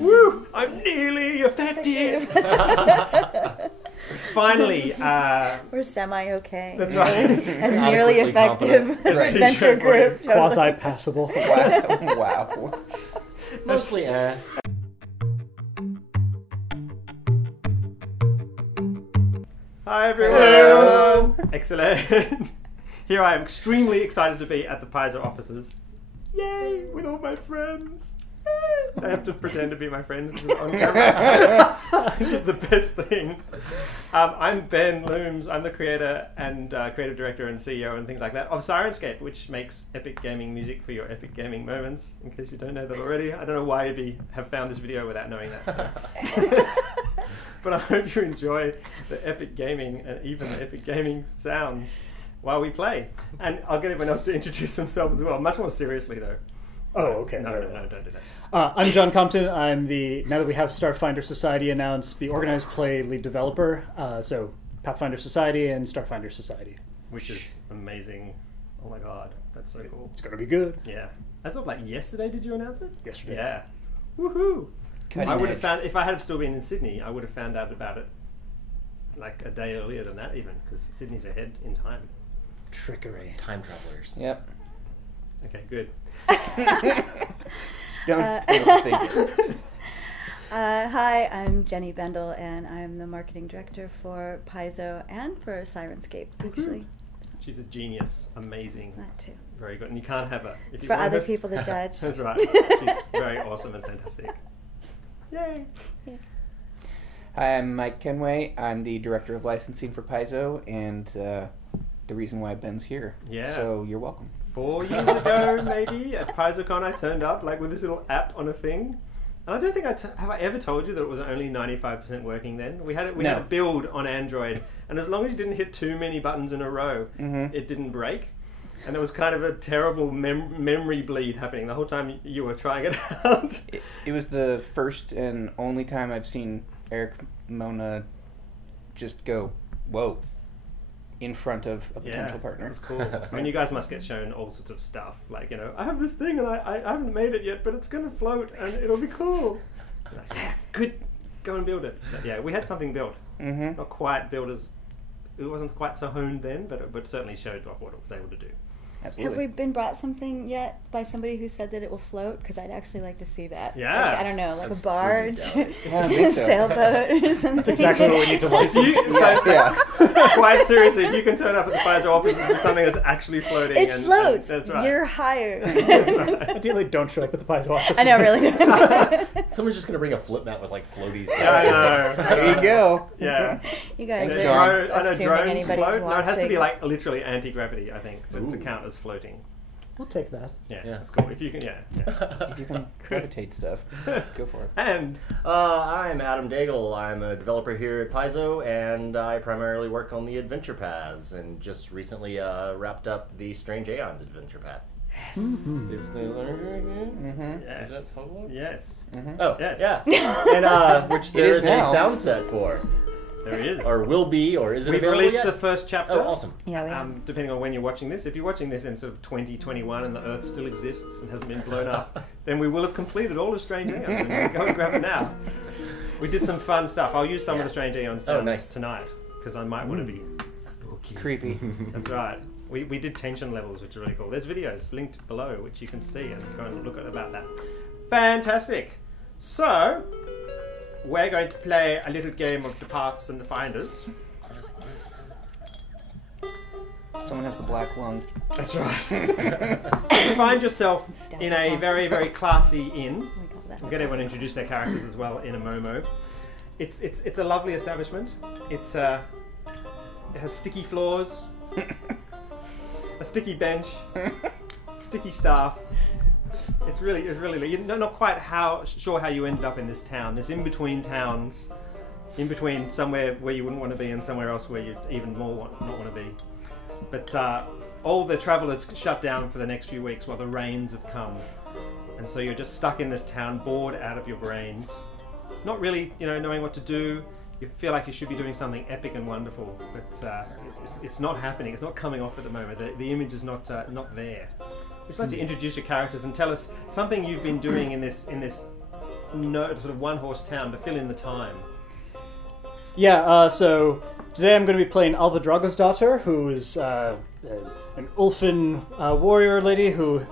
Woo! I'm nearly effective! Finally, we're semi-okay. That's right. And nearly effective adventure group. Quasi-passable. Wow. Mostly, Hi everyone! Excellent! Here I am, extremely excited to be at the Paizo offices. Yay! With all my friends! Yay. I have to pretend to be my friends because I'm on camera. Which is the best thing. I'm Ben Loomes. I'm the creator and creative director and CEO and things like that of Syrinscape, which makes epic gaming music for your epic gaming moments. In case you don't know that already. I don't know why you'd have found this video without knowing that. So. But I hope you enjoy the epic gaming and even the epic gaming sounds while we play. And I'll get everyone else to introduce themselves as well, much more seriously though. Oh, okay. No, don't do that. I'm John Compton. I'm now that we have Starfinder Society announced, the organized play lead developer. So Pathfinder Society and Starfinder Society. Which is amazing. Oh my god, that's so cool. It's going to be good. Yeah. As of like yesterday, did you announce it? Yesterday. Yeah. Woohoo! I would have edge. found, if I had still been in Sydney, I would have found out about it like a day earlier than that even, because Sydney's ahead in time. Trickery. time travelers. Yep. Okay, good. Don't think. Hi, I'm Jenny Bendel, and I'm the marketing director for Paizo and for Syrinscape, actually. She's a genius. Amazing. That too. Very good. And you can't have her. It's for other people to judge. That's right. She's very awesome and fantastic. Yay! Yeah. Hi, I'm Mike Kenway. I'm the director of licensing for Paizo, and the reason why Ben's here. Yeah. So you're welcome. 4 years ago, maybe, at PaizoCon, I turned up like with this little app on a thing. And I don't think have I ever told you that it was only 95% working then? We had it. We had a build on Android, and as long as you didn't hit too many buttons in a row, it didn't break. And there was kind of a terrible memory bleed happening the whole time you were trying it out. It was the first and only time I've seen Eric Mona just go, whoa, in front of a potential partner. That's cool. I mean, you guys must get shown all sorts of stuff. Like, you know, I have this thing and I haven't made it yet, but it's going to float and it'll be cool. Like, yeah, good. Go and build it. But yeah, we had something built. Not quite built as... It wasn't quite so honed then, but certainly showed off what it was able to do. Absolutely. Have we been brought something yet by somebody who said that it will float? Because I'd actually like to see that. Yeah. Like, I don't know, like a barge, I don't think so. sailboat or something. That's exactly what we need to license. Quite seriously, if you can turn up at the Paizo office with something that's actually floating. It and floats. that's right. You're hired. Ideally, don't show up at the Paizo office. I know, really. Someone's just going to bring a flip mat with like floaties. Yeah, I know. There you go. Yeah. You guys Thanks, are John. just I know assuming drones anybody's float. watching. No, it has to be like literally anti-gravity, I think, to count as floating. We'll take that. Yeah, Yeah. that's cool. If you can, yeah. If you can gravitate stuff, go for it. And I'm Adam Daigle. I'm a developer here at Paizo, and I primarily work on the adventure paths, and just recently wrapped up the Strange Aeons adventure path. Yes. Is the yes, Is that public? yes, Oh, Yes. yeah. And which there is is a now. sound set for, there it is. or will be, or is it We've available released yet? the first chapter. Oh, awesome. Yeah, we have. Depending on when you're watching this, if you're watching this in sort of 2021 and the Earth still exists and hasn't been blown up, then we will have completed all the Strange Aeons. And you can go and grab it now. We did some fun stuff. I'll use some of the Strange Aeon sounds nice. tonight because I might want to be spooky. Creepy. That's right. We did tension levels, which are really cool. There's videos linked below which you can see and go and look at about that. Fantastic. So we're going to play a little game of the Paths and the Finders. Someone has the black lung. That's right. You find yourself in a very, very classy inn. We got that. We'll get everyone to introduce their characters as well in a momo. It's a lovely establishment. It has sticky floors, a sticky bench, sticky staff. It's really you're not quite sure how you ended up in this town. This in between towns, in between somewhere where you wouldn't want to be and somewhere else where you even more not want to be. But all the travellers shut down for the next few weeks while the rains have come, and so you're just stuck in this town, bored out of your brains, not really, knowing what to do. You feel like you should be doing something epic and wonderful, but it's not happening. It's not coming off at the moment. The image is not there. Would you like to introduce your characters and tell us something you've been doing in this sort of one-horse town to fill in the time. Yeah, so today I'm going to be playing Alva Drago's daughter, who is an Ulfen warrior lady who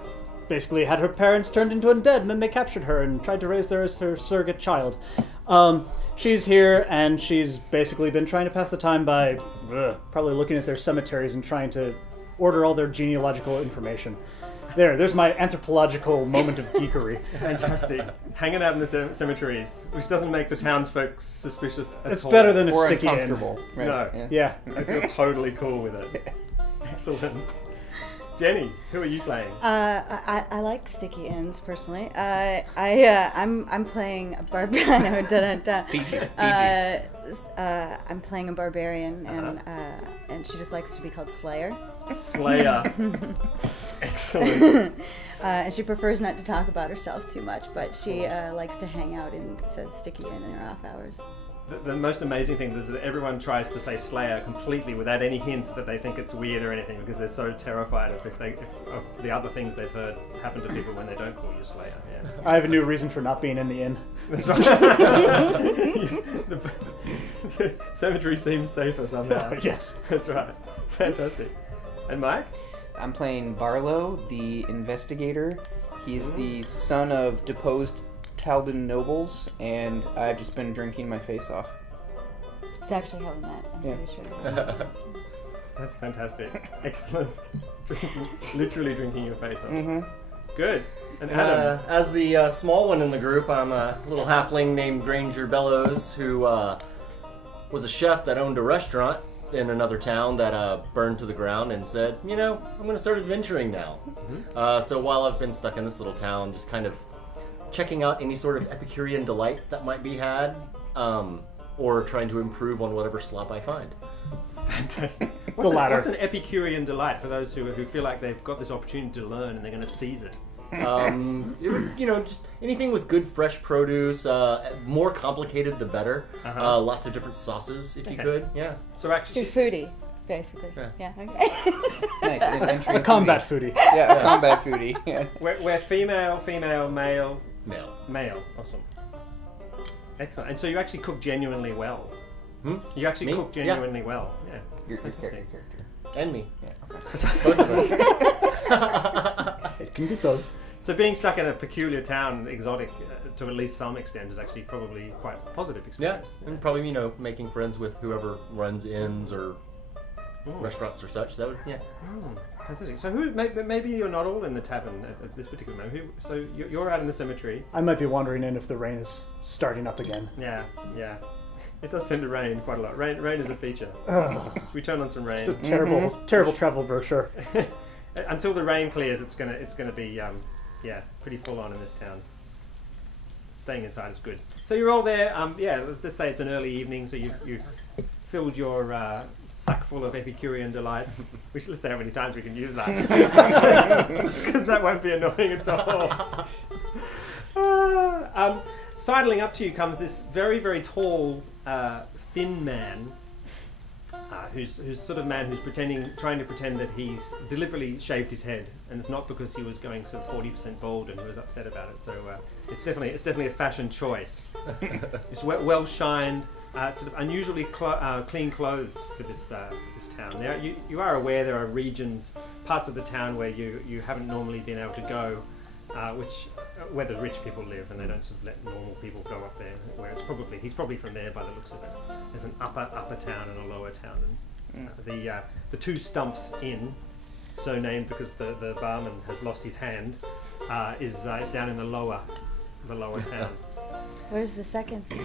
basically had her parents turned into undead, and then they captured her and tried to raise her as her surrogate child. She's here, and she's basically been trying to pass the time by probably looking at their cemeteries and trying to order all their genealogical information. There's my anthropological moment of geekery. Fantastic. Hanging out in the cemeteries, which doesn't make the townsfolk suspicious at all. It's better than a Or sticky inn. uncomfortable. Right? No. Yeah. I feel totally cool with it. Excellent. Jenny, who are you playing? I like sticky ends personally. I'm playing a barbarian. PG. I'm playing a barbarian, and she just likes to be called Slayer. Slayer. Excellent. And she prefers not to talk about herself too much, but she likes to hang out in said sticky inn in her off hours. The most amazing thing is that everyone tries to say Slayer completely without any hint that they think it's weird or anything, because they're so terrified of the other things they've heard happen to people when they don't call you Slayer. Yeah. I have a new reason for not being in the inn. That's right. The cemetery seems safer somehow. Yes. That's right. Fantastic. And Mike? I'm playing Barlow, the Investigator. He's the son of deposed Taldan nobles, and I've just been drinking my face off. It's actually how we met, I'm pretty sure. That's fantastic. Excellent. Literally drinking your face off. Good. And Adam? As the small one in the group, I'm a little halfling named Granger Bellows, who was a chef that owned a restaurant in another town that burned to the ground, and said, you know, I'm going to start adventuring now. So while I've been stuck in this little town, just kind of checking out any sort of Epicurean delights that might be had, or trying to improve on whatever slop I find. Fantastic. The latter. What's an Epicurean delight for those who feel like they've got this opportunity to learn and they're going to seize it? You know, just anything with good fresh produce, more complicated the better. Lots of different sauces, if you could. Yeah. So actually, She's foodie, basically. Yeah. Okay. Nice. Adventuring A combat foodie. Yeah, a combat foodie. Yeah. we're female, male. Male. Awesome. Excellent. And so you actually cook genuinely well. You actually Me? cook genuinely well. Yeah. Your Fantastic. character. And me. Yeah. Okay. Both of us. It can be both. So being stuck in a peculiar town, exotic to at least some extent, is actually probably quite a positive Yeah, experience. and probably, you know, making friends with whoever runs inns or restaurants or such. That would, yeah. Fantastic. So maybe you're not all in the tavern at this particular moment. So you're out in the cemetery. I might be wandering in if the rain is starting up again. Yeah. It does tend to rain quite a lot. Rain is a feature. We turn on some rain. It's a terrible travel brochure. Until the rain clears, it's gonna be pretty full on in this town. Staying inside is good. So you're all there. Let's just say it's an early evening. So you've filled your sack full of Epicurean delights. Let's say how many times we can use that, because that won't be annoying at all. Sidling up to you comes this very, very tall, thin man, who's sort of man who's trying to pretend that he's deliberately shaved his head, and it's not because he was going sort of 40% bald and he was upset about it. So it's definitely a fashion choice. It's well shined, sort of unusually clean clothes for this town. Now you are aware there are regions, parts of the town where you haven't normally been able to go. Where the rich people live, and they don't sort of let normal people go up there. Where he's probably from there by the looks of it. There's an upper town and a lower town, and the Two Stumps Inn, so named because the barman has lost his hand, is down in the lower town. Where's the second step?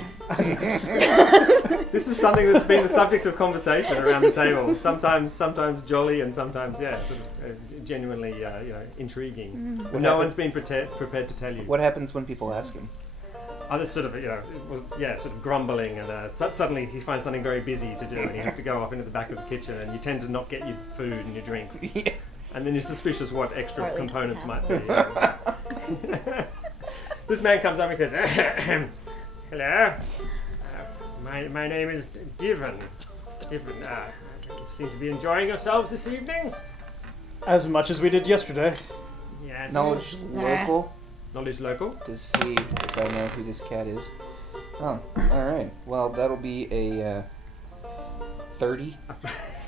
This is something that's been the subject of conversation around the table. Sometimes jolly, and sometimes sort of genuinely intriguing. No one's been prepared to tell you. What happens when people ask him? Others sort of sort of grumbling, and suddenly he finds something very busy to do, and he has to go off into the back of the kitchen, and you tend to not get your food and your drinks, and then you're suspicious what extra components might be. This man comes up and says, "Hello, my name is Divin. You seem to be enjoying yourselves this evening." As much as we did yesterday. Yes. Knowledge local? Knowledge local. to see if I know who this cat is. Oh, alright. Well, that'll be a 30.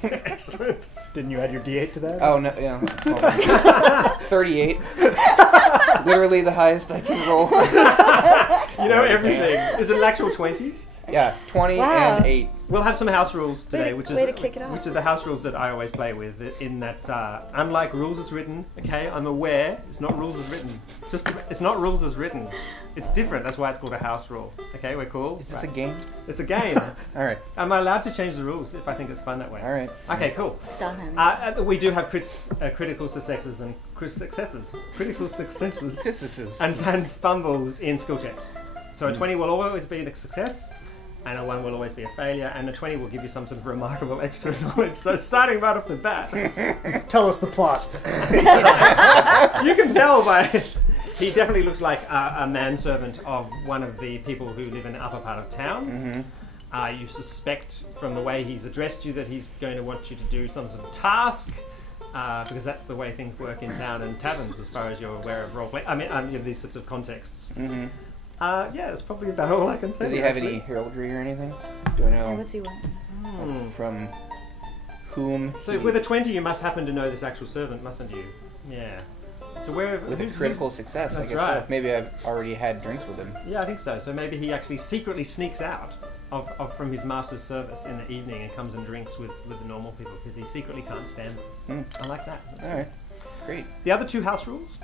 Excellent. Didn't you add your D8 to that? Oh, no, yeah. Hold on. 38. Literally the highest I can roll. You know everything. Is it an actual 20? Yeah, 20 Wow. and 8. We'll have some house rules today, which way to kick it off. which are the house rules that I always play with. In that, unlike rules as written, okay, I'm aware it's not rules as written. It's not rules as written. It's different. That's why it's called a house rule. Okay, we're cool. Is this a game? It's a game. Alright, Am I allowed to change the rules if I think it's fun that way? alright. Okay, cool. Stop him. We do have critical successes and critical successes This is... and fumbles in skill checks. So a 20 will always be a success, and a 1 will always be a failure, and a 20 will give you some sort of remarkable extra knowledge. So starting right off the bat, Tell us the plot. you can tell by... He definitely looks like a manservant of one of the people who live in the upper part of town. You suspect from the way he's addressed you that he's going to want you to do some sort of task, because that's the way things work in town and taverns as far as you're aware of roleplay. I mean, these sorts of contexts. Yeah, that's probably about all I can tell Does he you. have actually. any heraldry or anything? Do I know What's he want? from whom? So he- with a 20, you must happen to know this actual servant, mustn't you? Yeah. So where? with a who's- critical success, I That's guess right. so. Maybe I've already had drinks with him. Yeah, I think so. So maybe he actually secretly sneaks out of from his master's service in the evening and comes and drinks with the normal people because he secretly can't stand them. I like that. That's Alright, great. The other two house rules.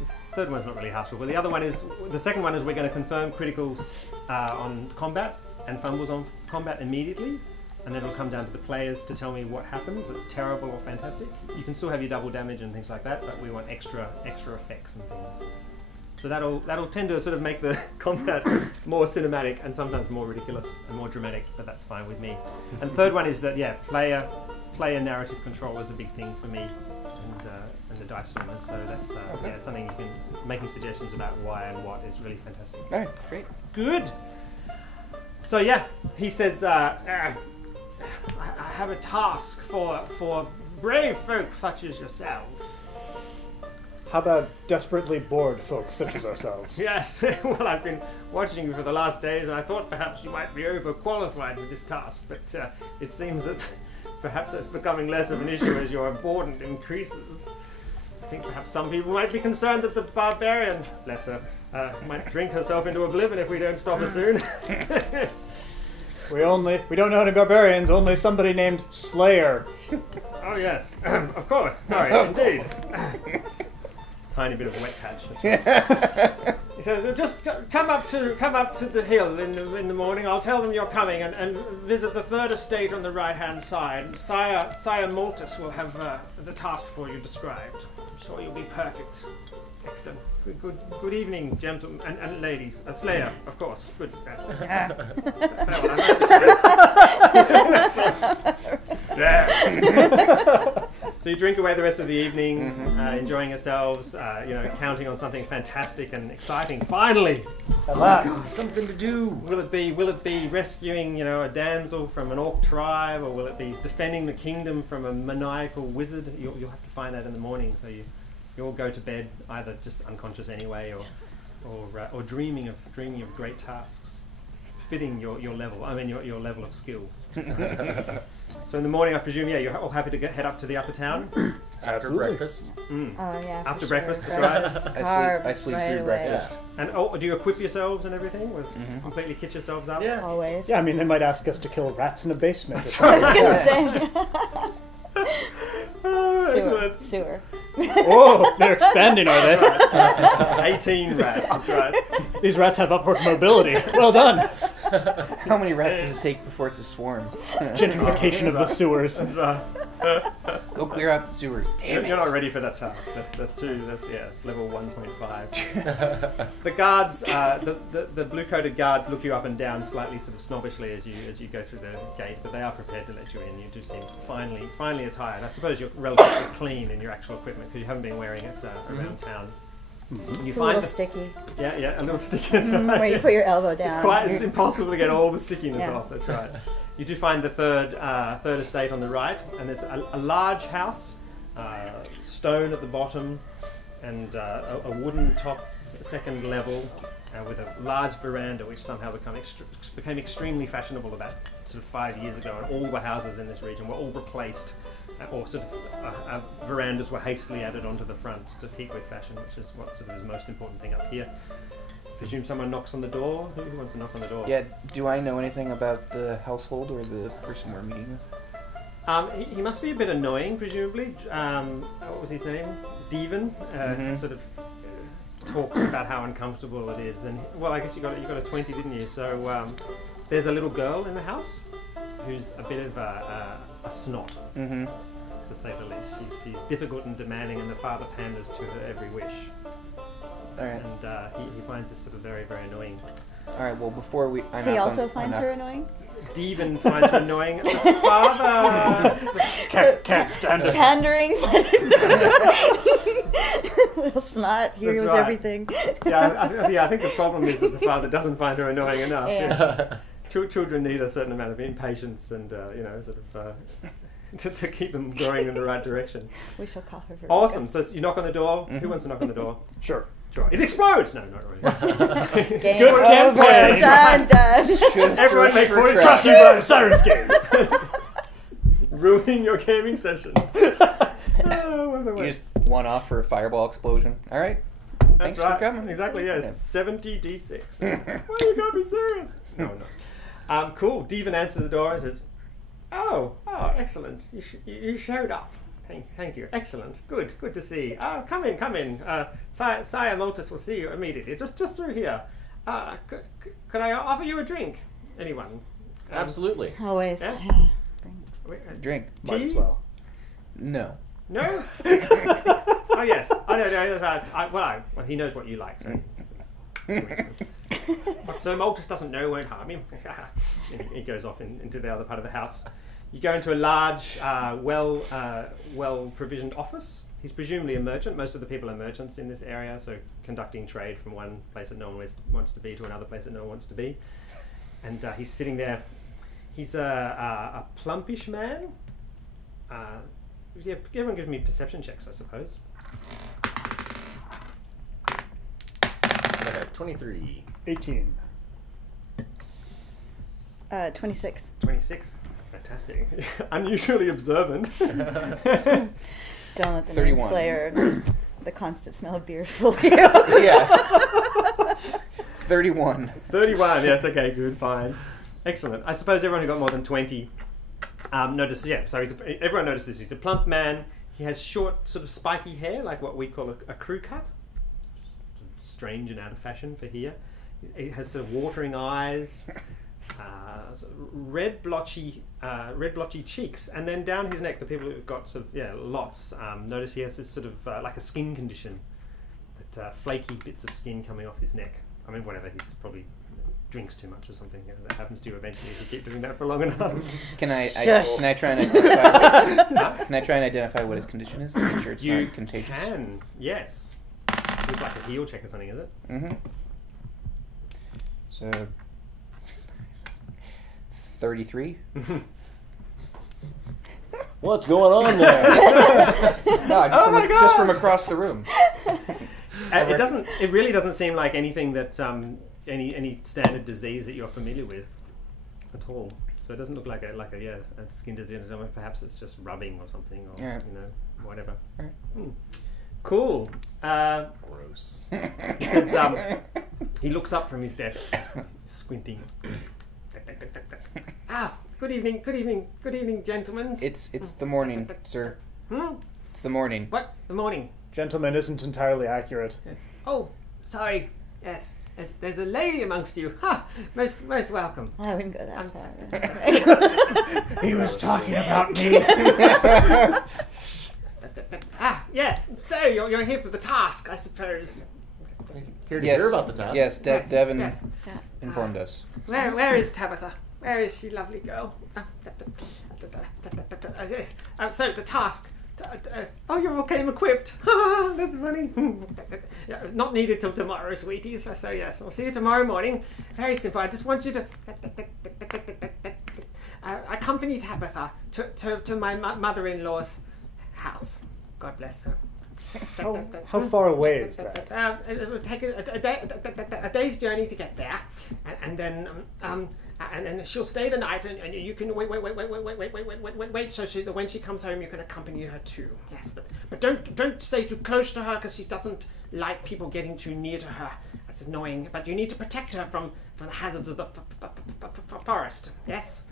This third one's not really a house rule, but the second one is we're going to confirm criticals on combat and fumbles on combat immediately, and then it'll come down to the players to tell me what happens. It's terrible or fantastic. You can still have your double damage and things like that, but we want extra effects and things. So that'll tend to sort of make the combat more cinematic and sometimes more ridiculous and more dramatic, but that's fine with me. And third one is that player narrative control is a big thing for me and the Dicestormers. So that's something you can making suggestions about why and what is really fantastic. Alright, great. Good. So he says, I have a task for brave folk such as yourselves. How about desperately bored folks such as ourselves? Yes, well, I've been watching you for the last days, and I thought perhaps you might be overqualified for this task, but it seems that perhaps that's becoming less of an issue as your boredom increases. I think perhaps some people might be concerned that the Barbarian, bless her, might drink herself into oblivion if we don't stop her soon. We don't know any barbarians, only somebody named Slayer. Oh yes, of course, sorry, indeed. Tiny bit of a wet patch. He says, just come up to the hill in the morning. I'll tell them you're coming and visit the third estate on the right-hand side. Sire Maltus will have the task for you described. I'm sure you'll be perfect. Excellent. Good evening, gentlemen and ladies. Slayer, of course. Good. So you drink away the rest of the evening, enjoying yourselves, counting on something fantastic and exciting. Finally, At last. Something to do. will it be rescuing, a damsel from an orc tribe, or will it be defending the kingdom from a maniacal wizard? You'll have to find that in the morning. So you'll go to bed either just unconscious anyway, or dreaming of great tasks, fitting your level. I mean your level of skills. So in the morning, I presume, you're all happy to head up to the upper town. After breakfast. Oh yeah. for After sure. breakfast, that's right. I Carbs sleep right through away. breakfast. And do you equip yourselves and everything? With completely kit yourselves up? Yeah. Always. Yeah, I mean, they might ask us to kill rats in a basement or something. I was gonna say. Oh, Sewer. excellent. Sewer. Oh, they're expanding, are they? 18 rats, that's right. These rats have upward mobility. Well done. How many rats does it take before it's a swarm? Gentrification of the sewers. That's right. Go clear out the sewers. Damn it. You're not ready for that task. That's level 1.5. The guards, the blue-coated guards, look you up and down slightly, sort of snobbishly as you go through the gate, but they are prepared to let you in. You do seem finely attired. I suppose you're relatively clean in your actual equipment because you haven't been wearing it around town. You It's a little sticky. a little sticky. That's right. Where you put your elbow down. It's impossible to get all the stickiness Yeah. off. That's right. You do find the third estate on the right, and there's a large house, stone at the bottom, and a wooden top second level with a large veranda, which somehow became extremely fashionable about sort of 5 years ago, and all the houses in this region were all replaced, or sort of verandas were hastily added onto the front to keep with fashion, which is what sort of is the most important thing up here. Presume someone knocks on the door. Who wants to knock on the door? Yeah. Do I know anything about the household or the person we're meeting with? He must be a bit annoying, presumably. What was his name? Devon. Sort of talks about how uncomfortable it is, and well, I guess you got a 20, didn't you? So there's a little girl in the house who's a bit of a snot, to say the least. She's difficult and demanding, and the father panders to her every wish. All right. And he finds this sort of very, very annoying. All right. Well, before we, He also finds her annoying? Devon finds her annoying. The father Can't stand it. Pandering. Little snot. He That's was right. everything. I think the problem is that the father doesn't find her annoying enough. Yeah. Children need a certain amount of impatience and sort of to keep them going in the right direction. We shall call her Veronica. Awesome. So you knock on the door. Who wants to knock on the door? Sure. Sure. It explodes. No, not really. Game Good over. campaign. Done, done. Everyone make 40 Trust you by Syrinscape. Ruining your gaming sessions. Oh, what the You way. just one off for a fireball explosion. All right. That's Thanks right. for coming. Exactly. Yes. Yeah. 70 d6. Well, you gotta be serious. No. Cool. Devon answers the door and says, "Oh, excellent. You showed up. Thank you. Excellent. Good to see. Come in. Sire Lotus will see you immediately. Just through here. Could I offer you a drink? Anyone? Absolutely. Always. Yes? Drink. Might Tea? as well. No. No? Oh, yes. Well, he knows what you like. So. What Sir Maltus doesn't know won't harm him. And he goes off into the other part of the house. You go into a large, well-provisioned office. He's presumably a merchant. Most of the people are merchants in this area, so conducting trade from one place that no one wants to be to another place that no one wants to be. And he's sitting there. He's a plumpish man. Everyone gives me perception checks, I suppose. 23. 18. 26. 26. Fantastic. Unusually observant. Don't let the 31. Slayer, the constant smell of beer fool you. Yeah. 31. 31, yes, okay, good, fine. Excellent. I suppose everyone who got more than 20 noticed, everyone notices he's a plump man. He has short, sort of spiky hair, like what we call a crew cut. Strange and out of fashion for here. He has sort of watering eyes, sort of red blotchy cheeks, and then down his neck, the people who've got sort of lots. Notice he has this sort of like a skin condition, that flaky bits of skin coming off his neck. I mean, whatever. He's probably drinks too much or something. That happens to you eventually if you keep doing that for long enough. Can I try and identify what his condition is? Make sure it's You not contagious. can, yes. It's like a heal check or something, is it? Mm-hmm. So 33. What's going on there? No, my God! just from across the room. It doesn't. It really doesn't seem like anything that any standard disease that you're familiar with at all. So it doesn't look like a skin disease. Perhaps it's just rubbing or something, or Yeah. whatever. Right. Cool. Gross. He says, he looks up from his desk, squinting. Good evening, gentlemen. It's the morning, sir. It's the morning. What? The morning. Gentleman isn't entirely accurate. Yes. Oh, sorry. Yes. There's a lady amongst you. Ha! Most welcome. I wouldn't go that far. He was talking about me. Yes. So you're here for the task, I suppose. Here to hear about the task. Yes, Devon Yes. informed us. Where is Tabitha? Where is she, lovely girl? So the task. You came equipped. That's funny. Not needed till tomorrow, sweeties. So yes, I'll see you tomorrow morning. Very simple. I just want you to accompany Tabitha to my mother-in-law's house. God bless her. How far away is that? It will take a day's journey to get there, and then she'll stay the night, and you can wait. So when she comes home, you can accompany her too. Yes, but don't stay too close to her because she doesn't like people getting too near to her. That's annoying. But you need to protect her from the hazards of the forest. Yes.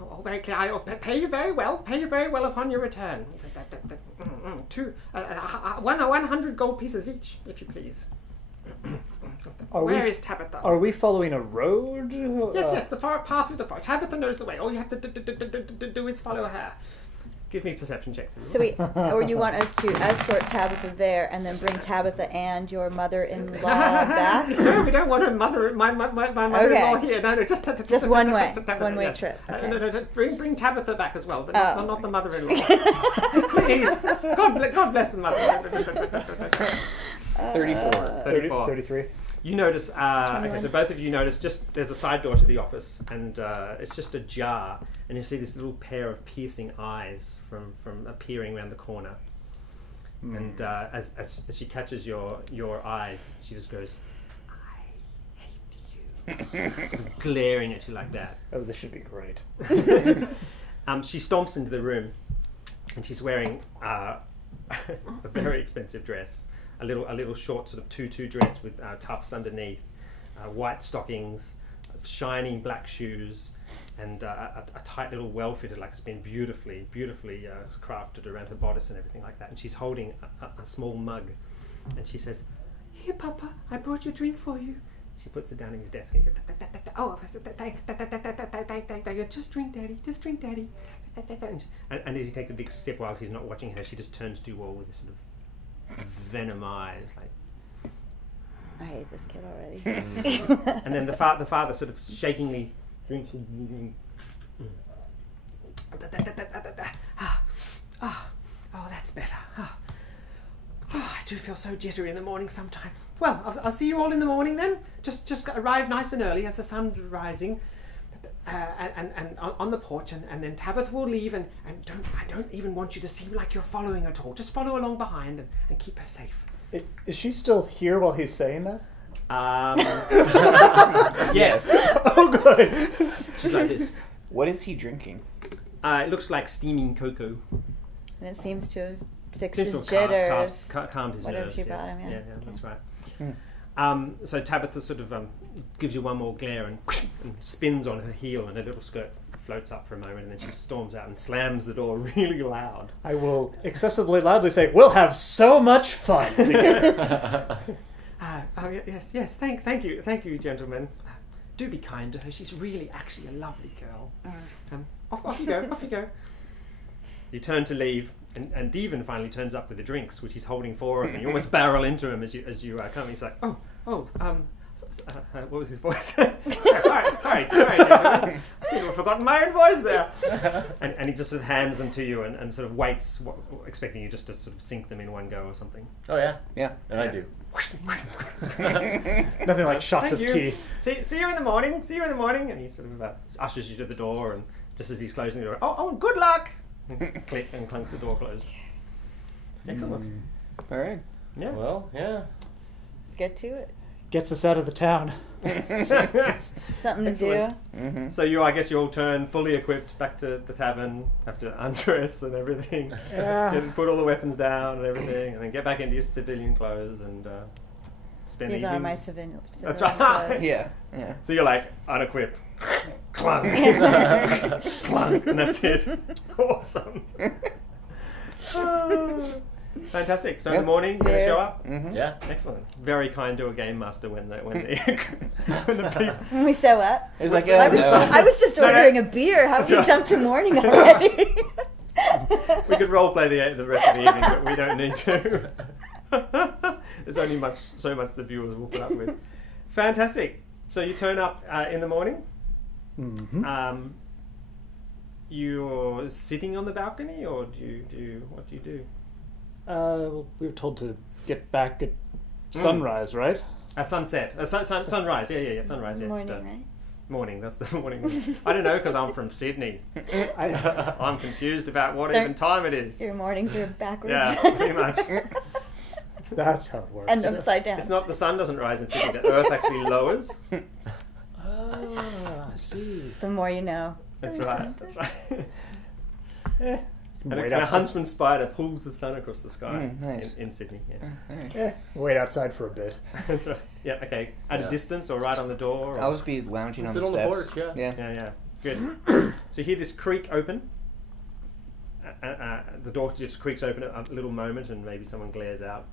Oh, very clear. I'll pay you very well. Pay you very well upon your return. 100 gold pieces each, if you please. Where is Tabitha? Are we following a road? Yes, the path through the forest. Tabitha knows the way. All you have to do is follow her. Give me perception checks. So or you want us to escort Tabitha there and then bring Tabitha and your mother-in-law back? No, we don't want my mother-in-law here. No, just one way. One-way trip. Okay. No, bring Tabitha back as well, but not the mother-in-law. Please, God bless the mother. 34. 33. You notice, okay, so both of you notice there's a side door to the office, and it's just ajar, and you see this little pair of piercing eyes from appearing around the corner. And as she catches your eyes, she just goes, "I hate you," glaring at you like that. Oh, this should be great. She stomps into the room, and she's wearing a very expensive dress. A little short sort of tutu dress with tufts underneath, white stockings, shiny black shoes, and a tight little well-fitted, like it's been beautifully crafted around her bodice and everything like that. And she's holding a small mug, and she says, "Here, Papa, I brought your drink for you." She puts it down on his desk and he goes, "Oh, just drink, Daddy, just drink, Daddy." And as he takes a big sip while he's not watching her, she just turns to you all with this sort of venom eyes, like, I hate this kid already. and then the father sort of shakingly drinks. Oh, that's better. Oh, I do feel so jittery in the morning sometimes. Well, I'll see you all in the morning then. Just arrive nice and early as the sun's rising, and on the porch, and then Tabitha will leave, and I don't even want you to seem like you're following at all. Just follow along behind and keep her safe. Is she still here while he's saying that? Yes. Oh, good. She's like this. What is he drinking? It looks like steaming cocoa. And it seems to have fixed his jitters. Calmed his whatever nerves. she brought him, Yeah, okay. that's right. So Tabitha sort of gives you one more glare and spins on her heel, and her little skirt floats up for a moment, and then she storms out and slams the door really loud. I will excessively loudly say, "We'll have so much fun together." Yes. Thank you, gentlemen. Do be kind to her. She's really actually a lovely girl. Off you go. You turn to leave, and Devon finally turns up with the drinks, which he's holding for him, and you almost barrel into him as you come. He's like, what was his voice? sorry, gentlemen. I seem to have forgotten my own voice there. And he just sort of hands them to you and sort of waits, expecting you just to sort of sink them in one go or something. Oh yeah, Yeah. and I do. Nothing like shots Thank of you. tea. See you in the morning. And he sort of ushers you to the door, and just as he's closing the door, oh, good luck. Click, and clunks the door closed. Excellent. All right. Yeah. Well, yeah. Get to it. Gets us out of the town. Something to Excellent. do. Mm-hmm. So I guess you all turn fully equipped back to the tavern, have to undress and everything, put all the weapons down and everything, and then get back into your civilian clothes and spend These the are evening. my civilian That's right. clothes. Yeah. So you're like unequipped, clunk, clunk, and that's it. Awesome. Fantastic. So in the morning, you're gonna show up. Mm-hmm. Yeah. Excellent. Very kind to a game master when the people. When we show up, It was like, I was just ordering a beer. How have we jumped to morning already? We could role play the rest of the evening, but we don't need to. There's only so much the viewers will put up with. Fantastic. So you turn up in the morning. Mm-hmm. You're sitting on the balcony, or what do you do? Well, we were told to get back at sunrise, right? Sunset. Sunrise. Yeah. Sunrise. Yeah. Morning, right? Morning. That's the morning. I don't know because I'm from Sydney. I'm confused about what even time it is. Your mornings are backwards. Yeah, pretty much. That's how it works. And upside down. It's not the sun doesn't rise in Sydney. The Earth actually lowers. I see. The more you know. That's right. That's right. And Wait a outside. huntsman spider pulls the sun across the sky nice. in Sydney. Yeah. Alright. Wait outside for a bit. That's right. Yeah. Okay. At a distance or right on the door. Or... I'll just be lounging on Sit the on the steps. porch, yeah. Yeah. Good. So you hear this creak open. The door just creaks open a little moment, and maybe someone glares out,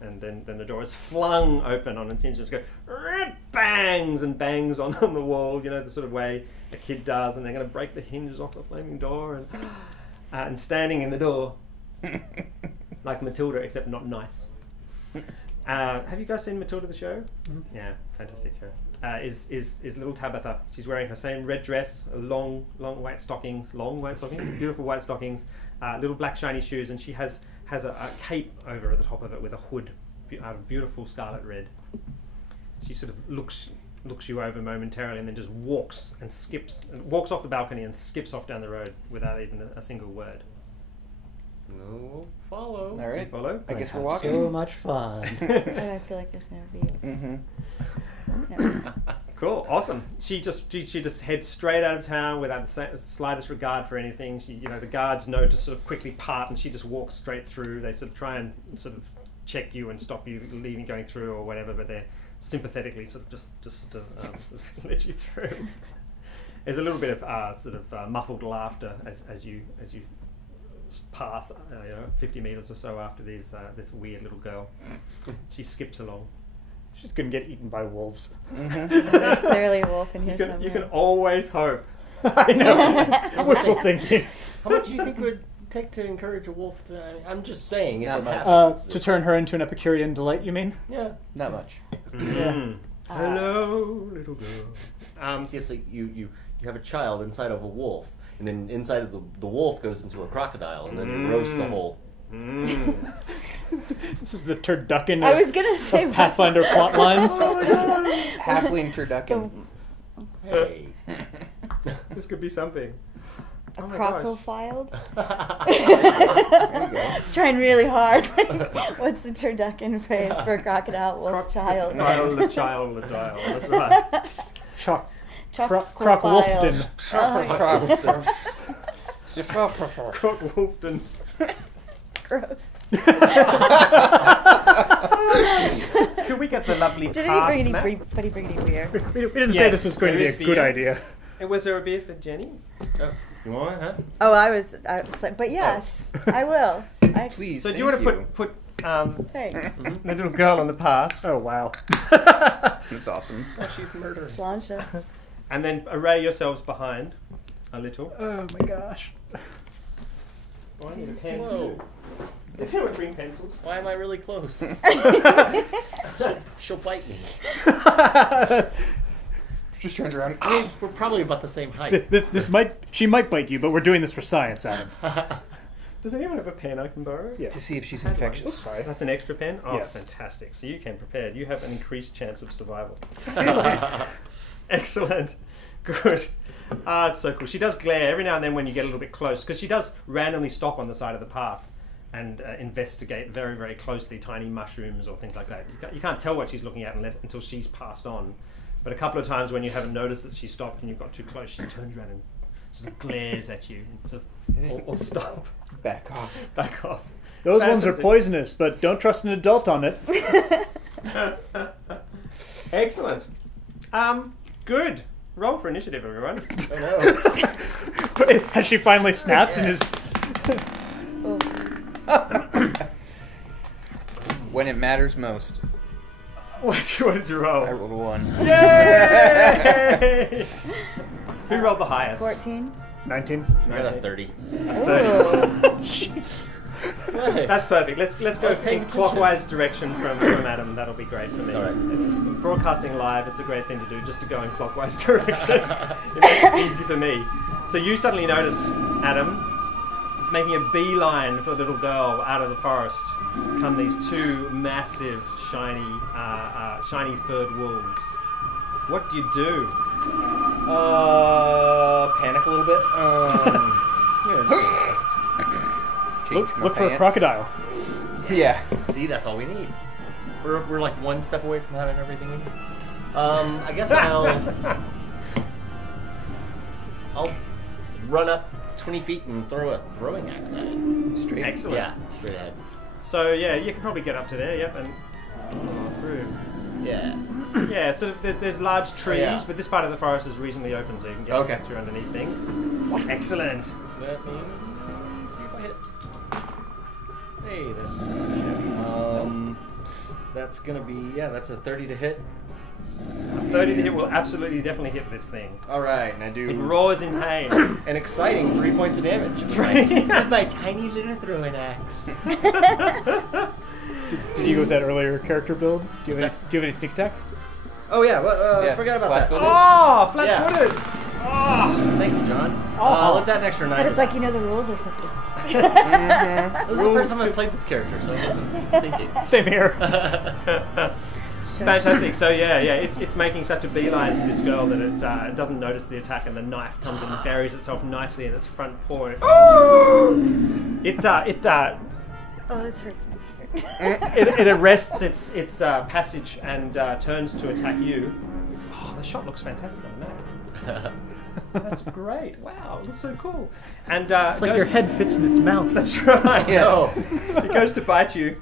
and then the door is flung open on its hinges. Go bangs and bangs on the wall. You know, the sort of way a kid does, and they're going to break the hinges off the flaming door. And standing in the door, like Matilda, except not nice. Have you guys seen Matilda the show? Mm-hmm. Yeah, fantastic show. Is little Tabitha. She's wearing her same red dress, long white stockings, beautiful white stockings, little black shiny shoes, and she has a cape over the top of it with a hood, beautiful scarlet red. She sort of looks you over momentarily, and then just walks off the balcony and skips off down the road without even a single word. No, follow. All right. Follow? I guess we're walking. So much fun. I feel like there's no view. Mm-hmm. No. Cool, awesome. She just heads straight out of town without the slightest regard for anything. The guards know to sort of quickly part, and she just walks straight through. They sort of try and sort of check you and stop you going through or whatever, but they're sympathetically sort of just let you through. There's a little bit of muffled laughter as you pass 50 meters or so after this weird little girl. She skips along. She's gonna get eaten by wolves. There's clearly a wolf in here somewhere. You can always hope. I know. Wishful thinking. How much do you think it would take to encourage a wolf to... I'm just saying, if Not it much. happens. To turn her into an Epicurean delight, you mean? Yeah. Not much. Yeah. Hello, little girl. See, it's like you have a child inside of a wolf, and then inside of the wolf goes into a crocodile, and then you roast the whole... This is the turducken I was gonna say of Pathfinder plot lines. Halfling turducken. Hey. This could be something. a Oh my crocofiled. There you go. It's trying really hard. What's the turducken phrase for crocodile wolf child? Crocodile, the child, the dial. That's right. Croc Crocofile. Wolfton. Croc Wolfton. Gross. Could we get the lovely Did tart he bring map? any buddy bring any beer? We didn't say this was going to be a there is good beer. idea. Was there a beer for Jenny? Oh, you want it, huh? Oh, I was like, but yes, I will. Please. So do you want to put Thanks. the little girl on the path? Oh, wow. That's awesome. Oh, she's murderous. Sláinte. And then array yourselves behind a little. Oh, my gosh. Oh, I need a pen. Whoa. If you would bring pencils. Why am I really close? She'll bite me. Just turns around. I mean, we're probably about the same height. She might bite you, but we're doing this for science, Adam. Does anyone have a pen I can borrow? Yeah. To see if she's I had one. infectious. Sorry, that's an extra pen? Oh, Yes. fantastic. So you came prepared. You have an increased chance of survival. Excellent. Good. It's so cool. She does glare every now and then when you get a little bit close, because she does randomly stop on the side of the path and investigate very, very closely tiny mushrooms or things like that. You can't tell what she's looking at until she's passed on. But a couple of times when you haven't noticed that she stopped and you've got too close, she turns around and sort of glares at you and sort of, or stop. Back off. Back off. Those ones are Fantastic. poisonous, but don't trust an adult on it. Excellent. Good. Roll for initiative, everyone. I know. Has she finally snapped and is... When it matters most. What did you roll? I rolled a 1. Yay! Who rolled the highest? 14. 19? I got a 30. Jeez. That's perfect. Let's go was paying in clockwise direction from Adam. That'll be great for me. All right. Broadcasting live, it's a great thing to do, just to go in clockwise direction. It makes it easy for me. So you suddenly notice Adam making a beeline for the little girl out of the forest. Come these two massive, shiny furred wolves. What do you do? Panic a little bit. You're just Change my Look for a pants. crocodile. Yes. See, that's all we need. We're like one step away from having everything we need. I guess I'll run up 20 feet and throw a throwing axe at it. Straight. Excellent. Yeah, straight ahead. So yeah, you can probably get up to there. Yep, and through. Yeah. Yeah, so there's large trees, yeah. but this part of the forest is reasonably open, so you can get through underneath things. Excellent. Let me see if I hit. Hey, that's not too shabby. That's gonna be that's a 30 to hit. A 30 to hit will absolutely definitely hit this thing. All right, and I It do roars in pain. an exciting 3 points of damage. With my tiny little throwing axe. Did you go with that earlier character build? Do you have any sneak attack? Oh yeah, well, forgot about that. Flat-footed. Oh, flat-footed. Oh. Thanks, John. Oh. Let's add an extra 9. But it's like you know the rules are flipped. This is the first time I played this character, so I wasn't thinking. Same here. Fantastic. So it's making such a beeline for this girl that it doesn't notice the attack, and the knife comes and buries itself nicely in its front paw. Oh, this hurts me. It arrests its passage and turns to attack you. Oh, the shot looks fantastic on the map. That's great. Wow, it looks so cool. And It's like your head fits in its mouth. That's right. Yeah. No. It goes to bite you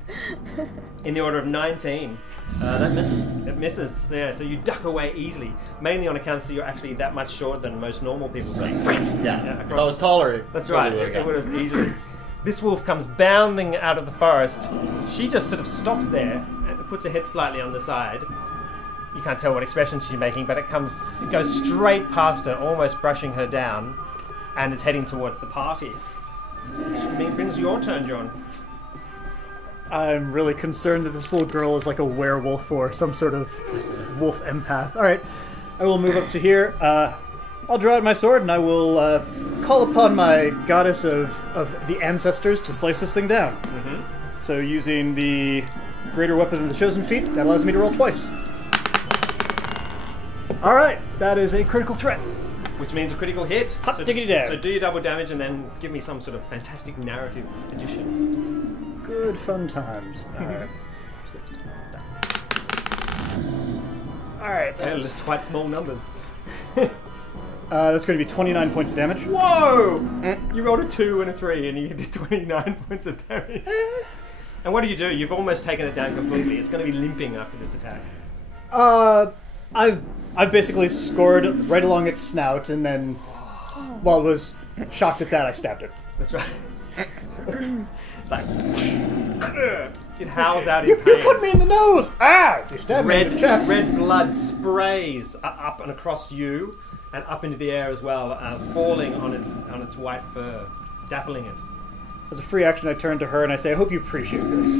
in the order of 19. That misses. It misses, yeah. So you duck away easily, mainly on account that you're actually that much shorter than most normal people. So Yeah. If I across- was taller, That's right. It would have easily. This wolf comes bounding out of the forest. She just sort of stops there and puts her head slightly on the side. You can't tell what expression she's making, but it goes straight past her, almost brushing her down, and is heading towards the party. Which brings your turn, John. I'm really concerned that this little girl is like a werewolf or some sort of wolf empath. Alright, I will move up to here. I'll draw out my sword and I will call upon my goddess of the ancestors to slice this thing down. Mm-hmm. So using the greater weapon of the chosen feat, that allows me to roll twice. Alright, that is a critical threat. Which means a critical hit. Hot diggity dab. So do your double damage and then give me some sort of fantastic narrative addition. Good fun times. Alright. Alright, It's quite small numbers. that's going to be 29 points of damage. Whoa! You rolled a 2 and a 3 and you did 29 points of damage. And what do? You've almost taken it down completely. It's going to be limping after this attack. I've basically scored right along its snout, and then, while it was shocked at that, I stabbed it. That's right. Like, it howls out in pain. You put me in the nose! Ah! You stabbed me in the chest. Red blood sprays up and across you, and up into the air as well, falling on its white fur, dappling it. As a free action, I turn to her and I say, I hope you appreciate this.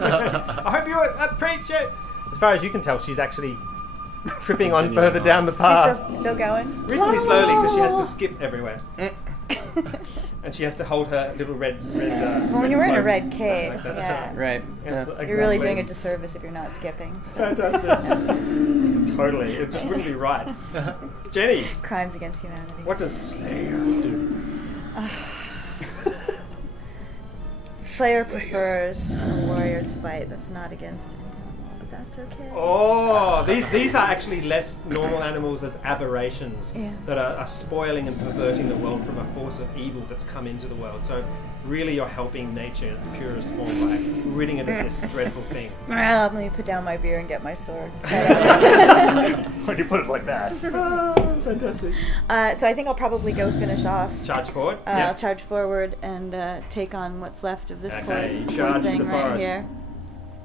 I hope you appreciate. As far as you can tell, she's actually tripping on further down the path. She's still going? Reasonably slowly, because she has to skip everywhere. And she has to hold her little red Well, when you're wearing a red cape, like that. yeah. Right. Yeah, Yeah. You're really doing a disservice if you're not skipping. So. Fantastic. Totally. It just wouldn't be right. Jenny, Crimes against humanity. what does Slayer do? Slayer prefers a warrior's fight that's not against anyone, but that's okay. Oh, these are actually less normal animals as aberrations Yeah. that are spoiling and perverting the world from a force of evil that's come into the world. So really you're helping nature in its purest form by ridding it of this dreadful thing. Well, let me put down my beer and get my sword. When you put it like that. Fantastic. So I think I'll probably go finish off. Charge forward. I'll charge forward and take on what's left of this Okay, poor charge thing the right forest. here.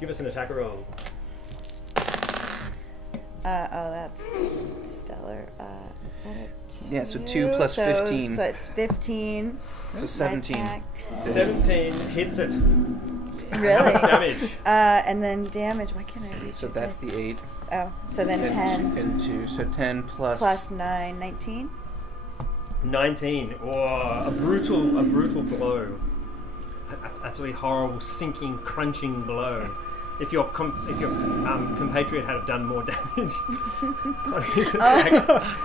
Give us an attack roll. That's stellar. Is that a Yeah, so 2? 2 plus 15. So it's 15. So 17. Attack. 17 hits it. Really? How much damage? And then damage. Why can't I read? So that's the 8. Oh, so then 10 And 2. So 10 plus 9, 19. 19. Oh, a brutal blow. Absolutely horrible, sinking, crunching blow. If your compatriot had done more damage on his attack,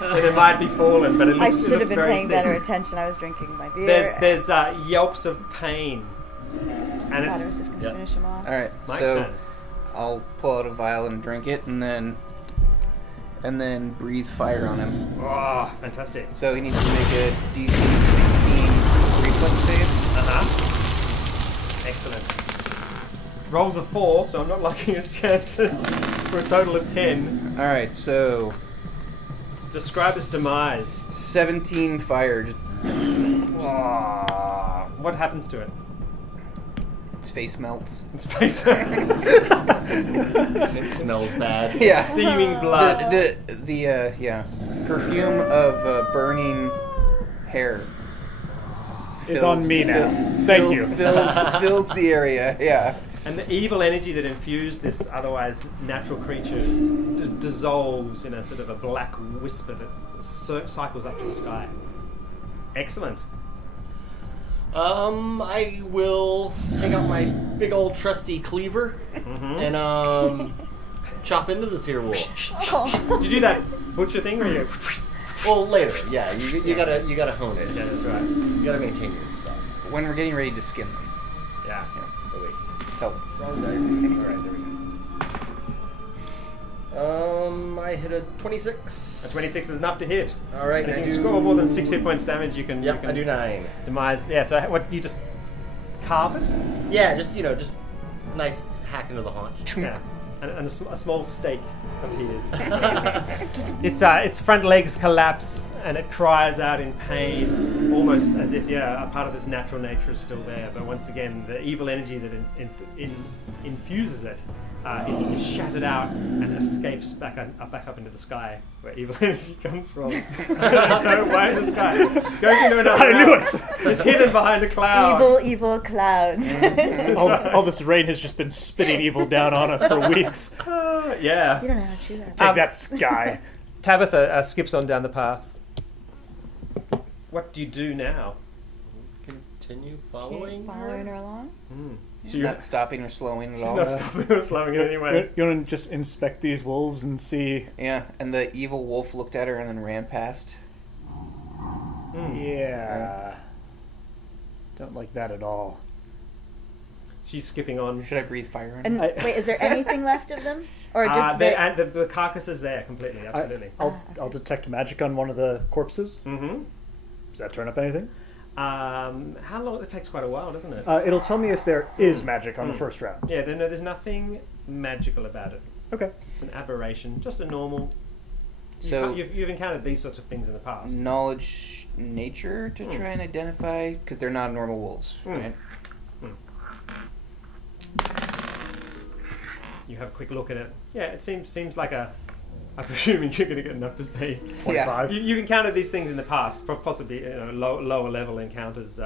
then it might be fallen. But it looks, I should have been very paying sick. better attention. I was drinking my beer. There's yelps of pain And God, I was it's just gonna Yep. finish him off. All right, Mike's so turn. I'll pull out a vial and drink it, and then breathe fire on him. Oh, fantastic. So he needs to make a DC 16 reflex save. Excellent. Rolls a 4, so I'm not liking his chances for a total of 10. All right, so Describe its demise. 17 fire. Just, What happens to it? its face melts. Its face. It smells bad. Yeah. Steaming blood. The perfume of burning hair Is on me now. Thank you. Fills the area. Yeah. And the evil energy that infused this otherwise natural creature dissolves in a sort of a black whisper that cycles up to the sky. Excellent. I will take out my big old trusty cleaver and chop into this here wolf. Did you do that butcher thing where you... Well, later, yeah. You gotta hone it. Yeah, that's right. You gotta maintain your stuff. When we're getting ready to skin them. Yeah. Oh wait. Pelts. Wrong dice. Alright, there we go. I hit a 26. A 26 is enough to hit. Alright, And if I you do... score more than 6 hit points damage, you can... Yep, you can I do 9. Demise... Yeah, so what, you just carve it? Yeah, just nice hack into the haunch. Yeah. And a small stake appears. Its front legs collapse and it cries out in pain, almost as if, a part of its natural nature is still there. But once again, the evil energy that infuses it is shattered out and escapes back up into the sky, where evil energy comes from. I don't know why in the sky. Goes into another. I knew it. It's hidden behind a cloud. Evil clouds. All this rain has just been spitting evil down on us for weeks. Yeah. You don't know how to do that. Take that, sky. Tabitha skips on down the path. What do you do now? Continue following Following her along? She's not stopping or slowing at She's all. not stopping or slowing in any way. You want to just inspect these wolves and see? Yeah, and the evil wolf looked at her and then ran past. Yeah. Don't like that at all. She's skipping on. Should I breathe fire on her? And wait, is there anything left of them? Or just the carcass is there completely, absolutely. I'll detect magic on one of the corpses. Mm-hmm. Does that turn up anything? How long? It takes quite a while, doesn't it? It'll tell me if there is magic on the first round. Yeah, there's nothing magical about it. Okay. It's an aberration, just a normal. So you've encountered these sorts of things in the past. knowledge nature to try and identify, because they're not normal wolves, right? You have a quick look at it. Yeah, it seems like a. I'm presuming you're going to get enough to say. 25. You've encountered these things in the past, possibly lower level encounters,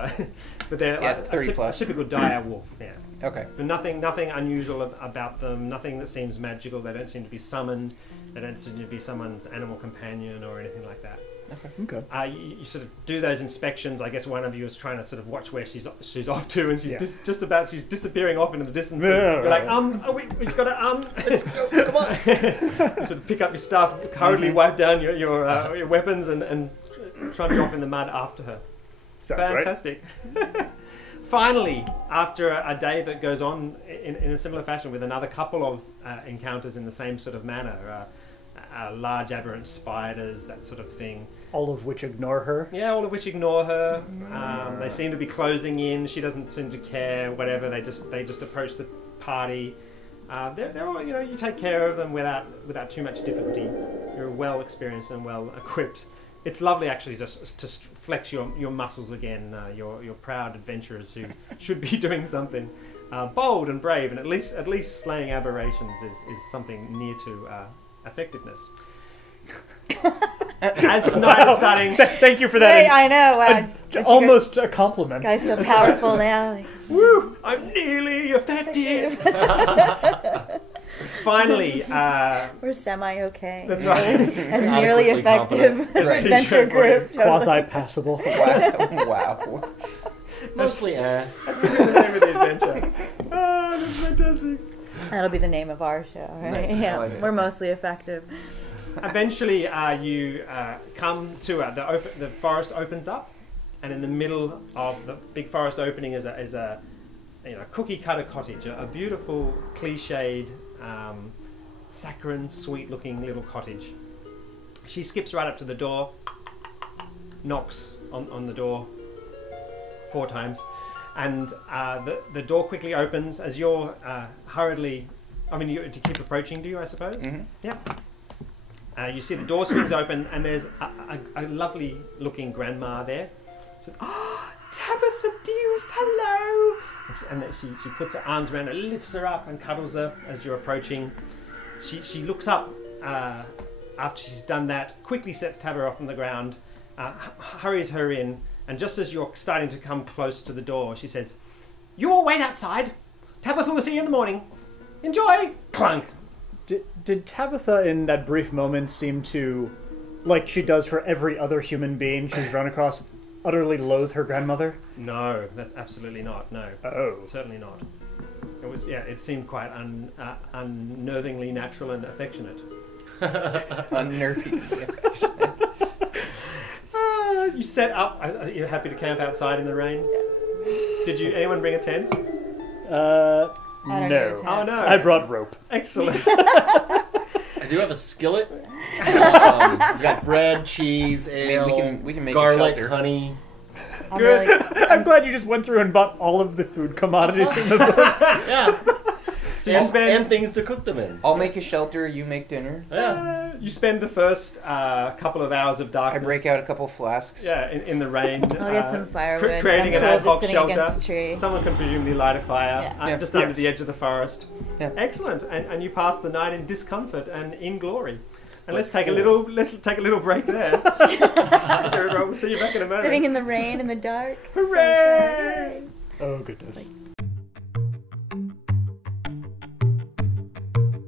but they're like 30 plus. a typical dire wolf. Yeah, Okay. but nothing unusual about them. Nothing that seems magical. They don't seem to be summoned. They don't seem to be someone's animal companion or anything like that. Okay. You sort of do those inspections. I guess one of you is trying to sort of watch where she's off to, and she's Yeah. she's disappearing off into the distance. Yeah, You're like, we've got to let's go, come on. You sort of pick up your stuff, hurriedly wipe down your weapons, and trudge off in the mud after her. Sounds right. Fantastic. Finally, after a day that goes on in a similar fashion with another couple of encounters in the same sort of manner, large aberrant spiders, that sort of thing. All of which ignore her. Yeah, all of which ignore her. They seem to be closing in. She doesn't seem to care. Whatever. They just approach the party. They're all, you take care of them without too much difficulty. You're well experienced and well equipped. It's lovely, actually, just to flex your muscles again. Your proud adventurers who should be doing something bold and brave, and at least slaying aberrations is something near to effectiveness. As the night is starting, Thank you for that. Hey, I know. Wow. Almost a compliment. Guys feel powerful now. woo! I'm nearly effective. Finally, We're semi-okay. that's right. And nearly Adequately effective competent. Right. adventure T-shirt group. Quasi-passable. Wow. Mostly, That's the name of the adventure. Oh, that's fantastic. That'll be the name of our show, right? Nice. I Yeah, like it. we're mostly effective. Eventually, you come to the forest opens up, and in the middle of the big forest opening is a cookie cutter cottage, a beautiful, cliched, saccharine, sweet-looking little cottage. She skips right up to the door, knocks on the door 4 times, and the door quickly opens as you're hurriedly. I mean, you keep approaching, do you? I suppose. Mm-hmm. Yeah. You see the door swings open, and there's a lovely-looking grandma there. She says, "Oh, Tabitha, dearest, hello!" And then she puts her arms around her, lifts her up, and cuddles her as you're approaching. She looks up after she's done that, quickly sets Tabitha off on the ground, hurries her in, and just as you're starting to come close to the door, she says, "You all wait outside. Tabitha will see you in the morning. Enjoy!" Clunk. Did Tabitha in that brief moment seem to, like she does for every other human being she's run across, utterly loathe her grandmother? No, that's absolutely not. No. Oh. Certainly not. It was, it seemed quite unnervingly natural and affectionate. Unnervingly affectionate. You set up. Are you happy to camp outside in the rain? Did anyone bring a tent? I don't know. Oh no! I brought rope. Excellent. I do have a skillet. We've got bread, cheese, ale, we can make garlic, a shelter. honey. I'm glad you just went through and bought all of the food commodities in the book. Yeah. So you spend and things to cook them in. I'll make a shelter, you make dinner. Yeah. You spend the first couple of hours of I darkness. break out a couple flasks. Yeah, in the rain. I'll get some firewood. Creating an I'm ad hoc sitting shelter. against a tree. Someone can presumably light a fire Yeah. just under the edge of the forest. Yeah. Excellent, and you pass the night in discomfort and in glory. And let's take a little break there. We'll see you back in a moment. Sitting in the rain in the dark. Hooray! So sad. Oh, goodness.